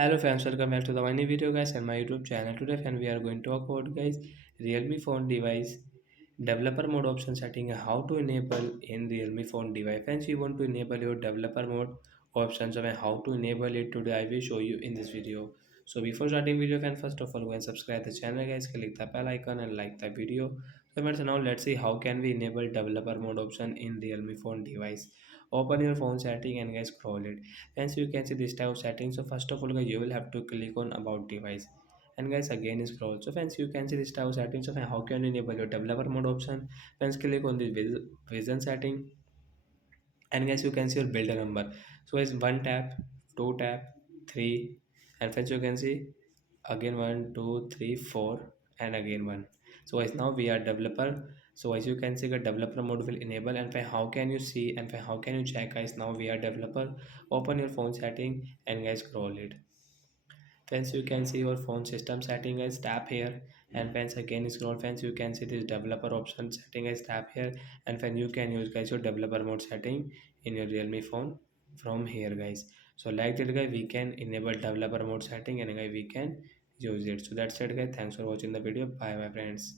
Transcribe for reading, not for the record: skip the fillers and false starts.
Hello fans, welcome back to the new video guys and my YouTube channel. Today fan we are going to talk about guys Realme phone device developer mode option setting and how to enable in Realme phone device. Fans, you want to enable your developer mode options and how to enable it today I will show you in this video. So before starting video fan, first of all go and subscribe the channel guys, click the bell icon and like the video. So friends, now let's see how can we enable developer mode option in Realme phone device. Open your phone setting and guys scroll it. Hence you can see this type of settings. So first of all guys, you will have to click on about device and guys again scroll. So friends, you can see this type of settings. So how can you enable your developer mode option? Friends, click on this vision setting and guys you can see your builder number. So it's one tap, two tap, three, and friends you can see again one, two, three, four, and again one. So as now we are developer. So as you can see the developer mode will enable and how can you see and how can you check guys now we are developer. Open your phone setting and guys scroll it. Friends, you can see your phone system setting as tap here, and friends again scroll. Friends, you can see this developer option setting as tap here, and when you can use guys your developer mode setting in your Realme phone from here guys. So like that guys, we can enable developer mode setting and guys we can use it. So that's it guys, thanks for watching the video. Bye bye friends.